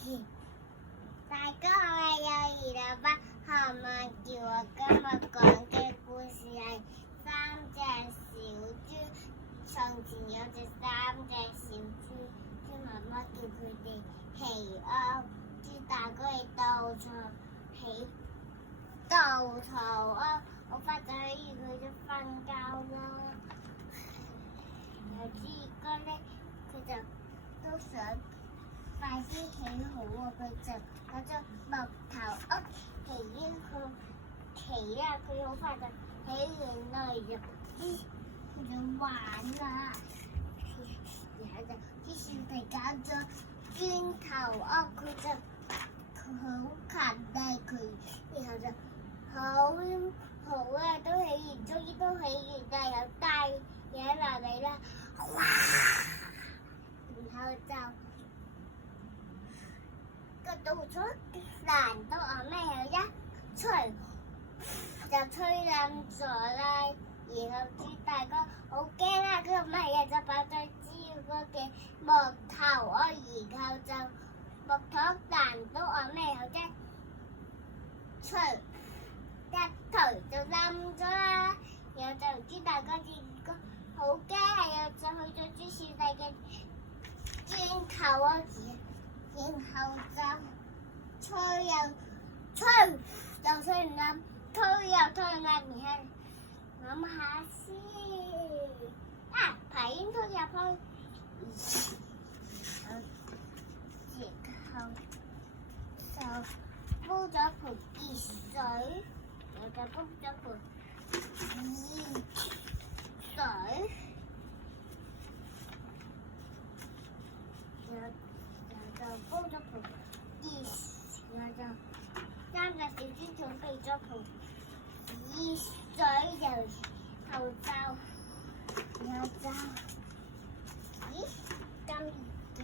大哥，我係幼兒啦吧？韓文叫我今日講嘅故事係三隻小豬。從前有隻三隻小豬，豬媽媽叫佢哋起屋，豬大哥亦到處起稻草屋。我發咗起佢就瞓覺啦。有豬二哥咧，佢就都想快啲起好啊！佢就攞咗木頭屋起啦，佢好快就起完啦，佢就玩啦。然後就啲小弟搞咗磚頭屋，佢好勤力，佢然後就好啊，都起完，終於都起完啦，又帶嘢落嚟啦，哇！然後就個稻草爛到我咩有一吹就吹冧咗啦。然後豬大哥好驚啊！佢唔係嘅就擺咗豬二哥嘅木頭屋，然後就木頭爛到我咩有一吹一頭就冧咗啦。然後就豬大哥豬二哥好驚啊！就去咗豬小弟嘅磚頭屋，然後就吹又吹就吹唔冧，推又推唔冧，然後諗下先啊，排煙推入去，然後就煲咗盆熱水，然後就煲咗盆熱水，然後就煲咗盆熱水，然後就三隻小豬準備咗盆熱水，然後就咦咁熱嘅？